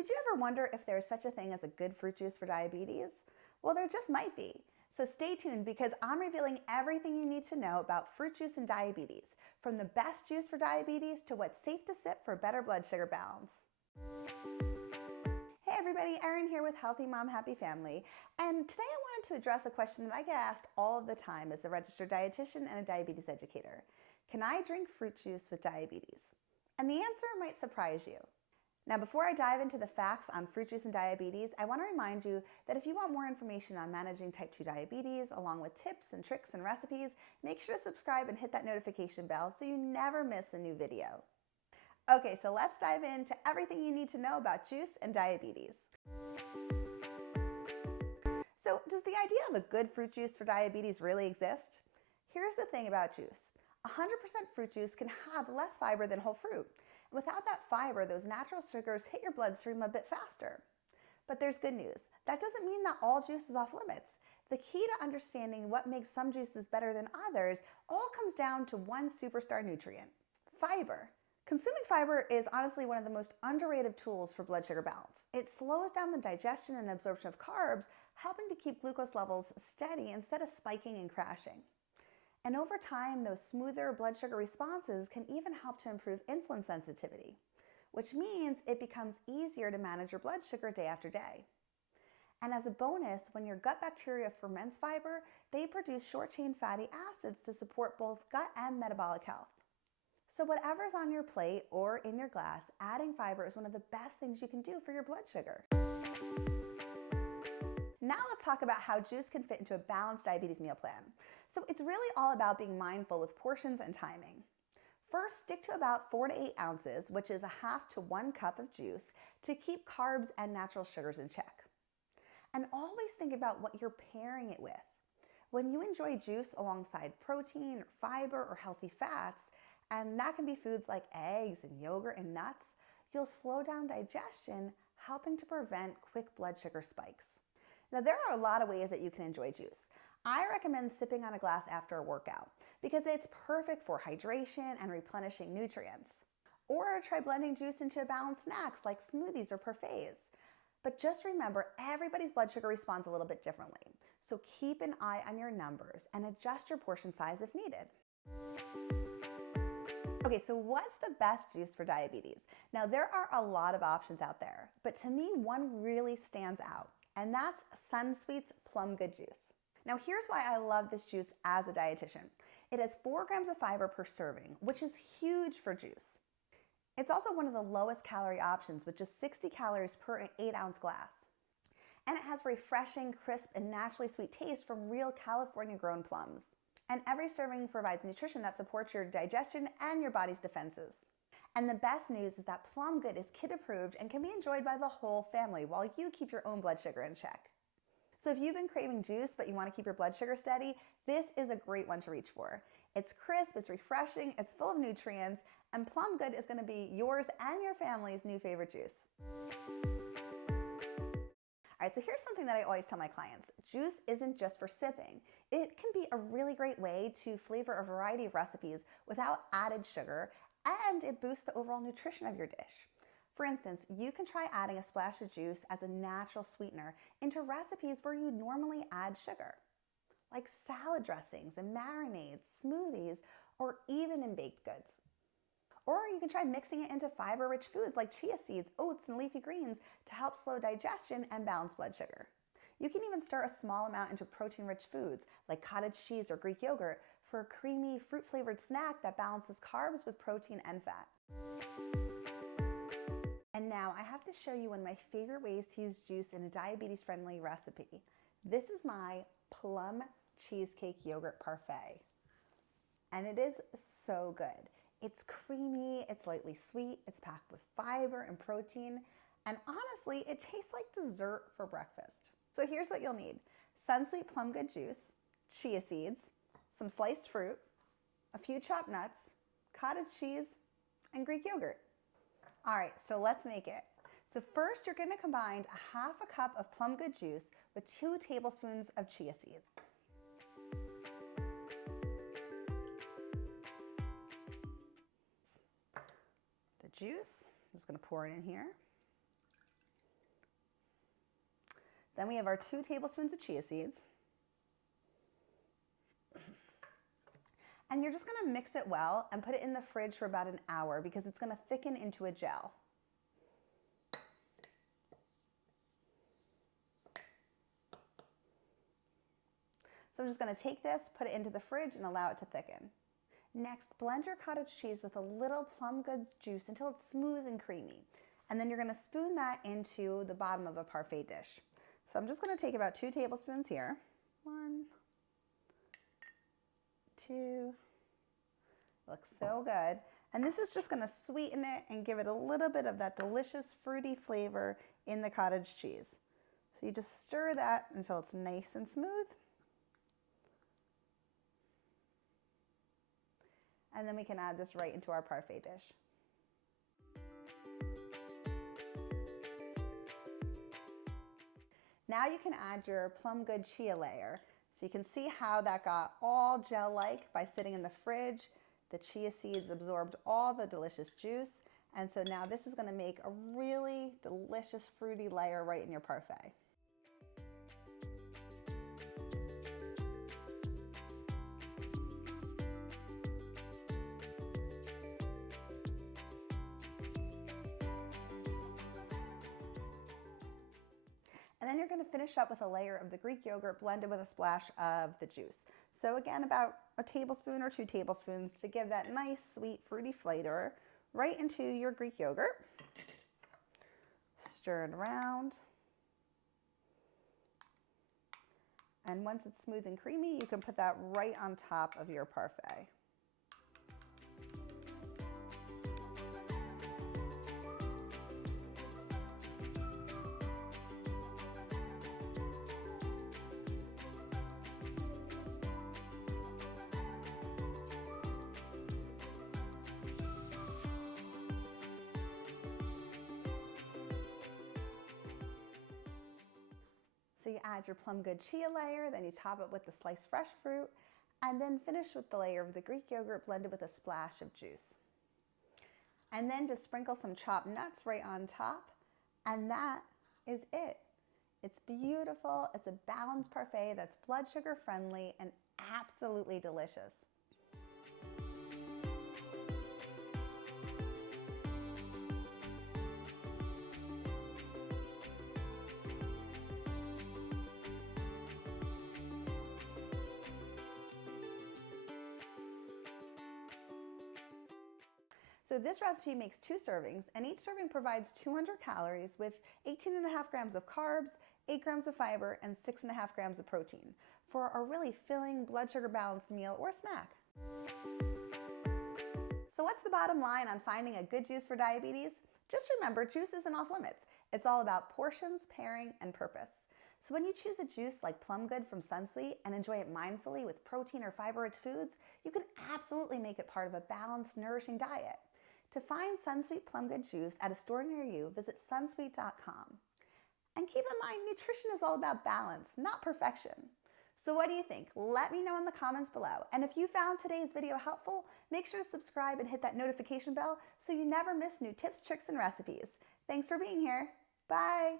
Did you ever wonder if there's such a thing as a good fruit juice for diabetes? Well, there just might be. So stay tuned because I'm revealing everything you need to know about fruit juice and diabetes, from the best juice for diabetes to what's safe to sip for better blood sugar balance. Hey everybody, Erin here with Healthy Mom, Happy Family. And today I wanted to address a question that I get asked all of the time as a registered dietitian and a diabetes educator. Can I drink fruit juice with diabetes? And the answer might surprise you. Now, before I dive into the facts on fruit juice and diabetes, I want to remind you that if you want more information on managing type 2 diabetes, along with tips and tricks and recipes, make sure to subscribe and hit that notification bell so you never miss a new video. Okay, so let's dive into everything you need to know about juice and diabetes. So, does the idea of a good fruit juice for diabetes really exist? Here's the thing about juice. 100% fruit juice can have less fiber than whole fruit. Without that fiber, those natural sugars hit your bloodstream a bit faster. But there's good news. That doesn't mean that all juice is off limits. The key to understanding what makes some juices better than others all comes down to one superstar nutrient: fiber. Consuming fiber is honestly one of the most underrated tools for blood sugar balance. It slows down the digestion and absorption of carbs, helping to keep glucose levels steady instead of spiking and crashing. And over time, those smoother blood sugar responses can even help to improve insulin sensitivity, which means it becomes easier to manage your blood sugar day after day. And as a bonus, when your gut bacteria ferments fiber, they produce short-chain fatty acids to support both gut and metabolic health. So whatever's on your plate or in your glass, adding fiber is one of the best things you can do for your blood sugar. Now let's talk about how juice can fit into a balanced diabetes meal plan. So it's really all about being mindful with portions and timing. First, stick to about 4 to 8 ounces, which is a half to 1 cup of juice, to keep carbs and natural sugars in check. And always think about what you're pairing it with. When you enjoy juice alongside protein, or fiber, or healthy fats, and that can be foods like eggs and yogurt and nuts, you'll slow down digestion, helping to prevent quick blood sugar spikes. Now, there are a lot of ways that you can enjoy juice. I recommend sipping on a glass after a workout because it's perfect for hydration and replenishing nutrients. Or try blending juice into balanced snacks like smoothies or parfaits. But just remember, everybody's blood sugar responds a little bit differently. So keep an eye on your numbers and adjust your portion size if needed. Okay, so what's the best juice for diabetes? Now, there are a lot of options out there, but to me, one really stands out. And that's Sunsweet's PlumGood juice. Now here's why I love this juice as a dietitian. It has 4 grams of fiber per serving, which is huge for juice. It's also one of the lowest calorie options with just 60 calories per 8-ounce glass. And it has refreshing, crisp, and naturally sweet taste from real California-grown plums. And every serving provides nutrition that supports your digestion and your body's defenses. And the best news is that PlumGood is kid approved and can be enjoyed by the whole family while you keep your own blood sugar in check. So if you've been craving juice but you want to keep your blood sugar steady, this is a great one to reach for. It's crisp, it's refreshing, it's full of nutrients, and PlumGood is going to be yours and your family's new favorite juice. All right, so here's something that I always tell my clients. Juice isn't just for sipping. It can be a really great way to flavor a variety of recipes without added sugar, and it boosts the overall nutrition of your dish. For instance, you can try adding a splash of juice as a natural sweetener into recipes where you normally add sugar, like salad dressings and marinades, smoothies, or even in baked goods. Or you can try mixing it into fiber-rich foods like chia seeds, oats, and leafy greens to help slow digestion and balance blood sugar. You can even stir a small amount into protein-rich foods like cottage cheese or Greek yogurt for a creamy, fruit-flavored snack that balances carbs with protein and fat. And now I have to show you one of my favorite ways to use juice in a diabetes-friendly recipe. This is my Plum Cheesecake Yogurt Parfait. And it is so good. It's creamy, it's lightly sweet, it's packed with fiber and protein, and honestly, it tastes like dessert for breakfast. So here's what you'll need: Sunsweet PlumGood juice, chia seeds, some sliced fruit, a few chopped nuts, cottage cheese, and Greek yogurt. All right, so let's make it. So first, you're going to combine a half a cup of PlumGood juice with 2 tablespoons of chia seeds. The juice, I'm just going to pour it in here. Then we have our 2 tablespoons of chia seeds. And you're just gonna mix it well and put it in the fridge for about an hour because it's gonna thicken into a gel. So I'm just gonna take this, put it into the fridge and allow it to thicken. Next, blend your cottage cheese with a little PlumGood juice until it's smooth and creamy. And then you're gonna spoon that into the bottom of a parfait dish. So I'm just gonna take about 2 tablespoons here. 1, 2, looks so good. And this is just gonna sweeten it and give it a little bit of that delicious fruity flavor in the cottage cheese. So you just stir that until it's nice and smooth. And then we can add this right into our parfait dish. Now you can add your PlumGood chia layer. So you can see how that got all gel-like by sitting in the fridge. The chia seeds absorbed all the delicious juice. And so now this is gonna make a really delicious fruity layer right in your parfait. And then you're going to finish up with a layer of the Greek yogurt blended with a splash of the juice. So again, about a tablespoon or 2 tablespoons to give that nice, sweet, fruity flavor right into your Greek yogurt. Stir it around. And once it's smooth and creamy, you can put that right on top of your parfait. So you add your PlumGood chia layer, then you top it with the sliced fresh fruit, and then finish with the layer of the Greek yogurt blended with a splash of juice. And then just sprinkle some chopped nuts right on top, and that is it. It's beautiful. It's a balanced parfait that's blood sugar friendly and absolutely delicious. So this recipe makes 2 servings, and each serving provides 200 calories with 18.5 grams of carbs, 8 grams of fiber, and 6.5 grams of protein for a really filling, blood sugar balanced meal or snack. So what's the bottom line on finding a good juice for diabetes? Just remember, juice isn't off limits. It's all about portions, pairing, and purpose. So when you choose a juice like PlumGood from Sunsweet and enjoy it mindfully with protein or fiber-rich foods, you can absolutely make it part of a balanced, nourishing diet. To find Sunsweet PlumGood juice at a store near you, visit sunsweet.com. And keep in mind, nutrition is all about balance, not perfection. So what do you think? Let me know in the comments below. And if you found today's video helpful, make sure to subscribe and hit that notification bell so you never miss new tips, tricks, and recipes. Thanks for being here. Bye.